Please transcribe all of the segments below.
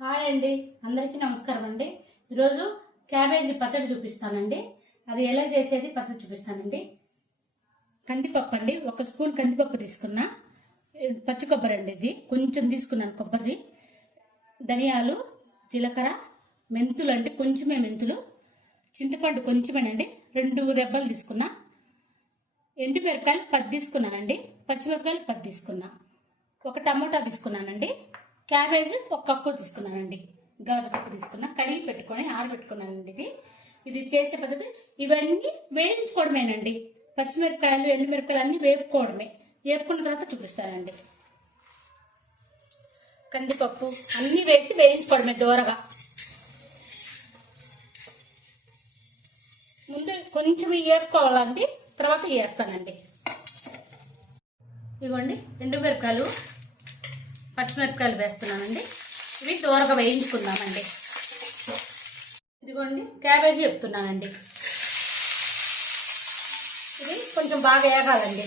Hi అండి, అందరికీ నమస్కారం అండి. ఈరోజు క్యాబేజీ పచ్చడి చూపిస్తానండి. అది ఎలా చేసేది పచ్చడి చూపిస్తానండి. కందిపప్పు అండి, 1 స్పూన్ కందిపప్పు తీసుకున్నా. పచ్చి కొబ్బరి అండి, ఇది కొంచెం తీసుకున్నాను కొబ్బరి. ధనియాలు, జీలకర్ర, మెంతులు అండి, కొంచెమే మెంతులు. చింతపండు కొంచెమేనండి, 2 రెబ్బలు తీసుకున్నా. ఎండుమిరపకాయలు 10 తీసుకున్నానండి. పచ్చిమిరపకాయలు 10 తీసుకున్నా. 1 టమోటా తీసుకున్నానండి. క్యాబేజీ 1 కప్పు తీసుకున్నానండి. గాజు కప్పు తీసుకున్నా. కడిగి పెట్టుకొని ఆరబెట్టుకున్నానండి. ఇది చేసే పద్ధతి. ఇవన్నీ వేయించుకోవడమేనండి. పచ్చిమిరపకాయలు, ఎండుమిరపకాయలు అన్నీ వేపుకోవడమే. వేపుకున్న తర్వాత చూపిస్తానండి. కందిపప్పు అన్నీ వేసి వేయించుకోవడమే దోరగా. ముందు కొంచెం వేపుకోవాలండి, తర్వాత వేస్తానండి. ఇదిగోండి, ఎండుమిరపకాయలు, పచ్చిమిరపకాయలు వేస్తున్నానండి. ఇవి దోరగా వేయించుకుందామండి. ఇదిగోండి, క్యాబేజీ చెప్తున్నానండి. ఇది కొంచెం బాగా వేగాలండి.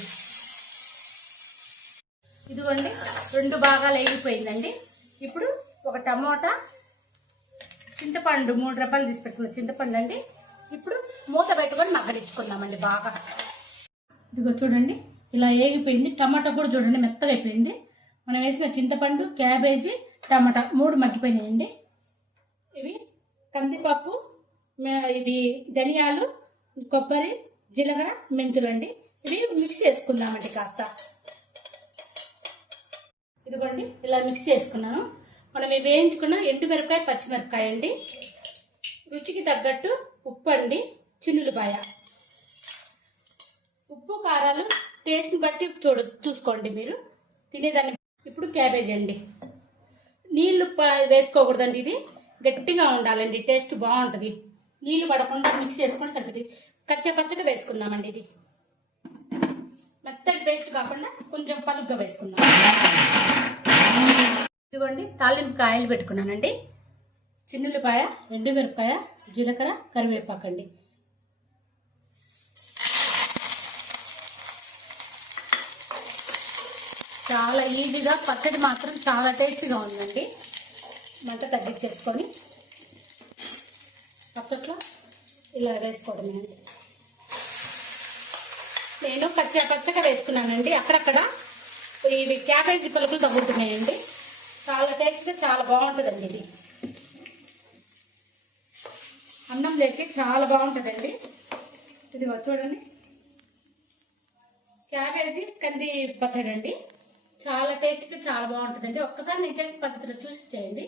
ఇదిగోండి, 2 భాగాలు వేగిపోయిందండి. ఇప్పుడు 1 టమోటా, చింతపండు 3 రెబ్బలు తీసి పెట్టుకున్న చింతపండు అండి. ఇప్పుడు మూత పెట్టుకొని మగ్గనిచ్చుకుందామండి బాగా. ఇదిగో చూడండి, ఇలా వేగిపోయింది. టమాటా కూడా చూడండి మెత్తగా అయిపోయింది. మనం వేసిన చింతపండు, క్యాబేజీ, టమాటా 3 మగ్గిపోయినాయండి. ఇవి కందిపప్పు, ఇవి ధనియాలు, కొబ్బరి, జీలకర్ర, మెంతులు అండి. ఇవి మిక్స్ చేసుకుందామండి కాస్త. ఇదిగోండి, ఇలా మిక్స్ చేసుకున్నాను. మనం ఇవి వేయించుకున్న ఎండుమిరపకాయ, పచ్చిమిరపకాయ అండి. రుచికి తగ్గట్టు ఉప్పు అండి, చిన్నులపాయ. ఉప్పు కారాలు టేస్ట్ని బట్టి చూసుకోండి మీరు తినేదాన్ని. ఇప్పుడు క్యాబేజీ అండి. నీళ్లు వేసుకోకూడదండి, ఇది గట్టిగా ఉండాలండి, టేస్ట్ బాగుంటుంది. నీళ్లు పడకుండా మిక్స్ చేసుకొని సరిపోతుంది. కచ్చపచ్చగా వేసుకుందామండి. ఇది మెత్తటి పేస్ట్ కాకుండా కొంచెం పలుగ్గా వేసుకుందాం. ఇదిగోండి, తాలింపు కాయలు పెట్టుకున్నానండి. చిన్నులపాయ, ఎండుమిరపకాయ, జీలకర్ర, కరివేపాకండి. చాలా ఈజీగా, పచ్చడి మాత్రం చాలా టేస్టీగా ఉందండి. మంట తగ్గించేసుకొని పచ్చట్లో ఇలా వేసుకోవడమేనండి. నేను పచ్చగా వేసుకున్నానండి. అక్కడక్కడ ఇది క్యాబేజీ పలుకులు తగ్గుతున్నాయండి. చాలా టేస్ట్గా చాలా బాగుంటుందండి. ఇది అన్నం లేకి చాలా బాగుంటుందండి. ఇదిగో చూడండి, క్యాబేజీ కంది పచ్చడి అండి. చాలా టేస్ట్గా చాలా బాగుంటుందండి. ఒక్కసారి నేను చేసిన పద్ధతిలో చూసి చేయండి.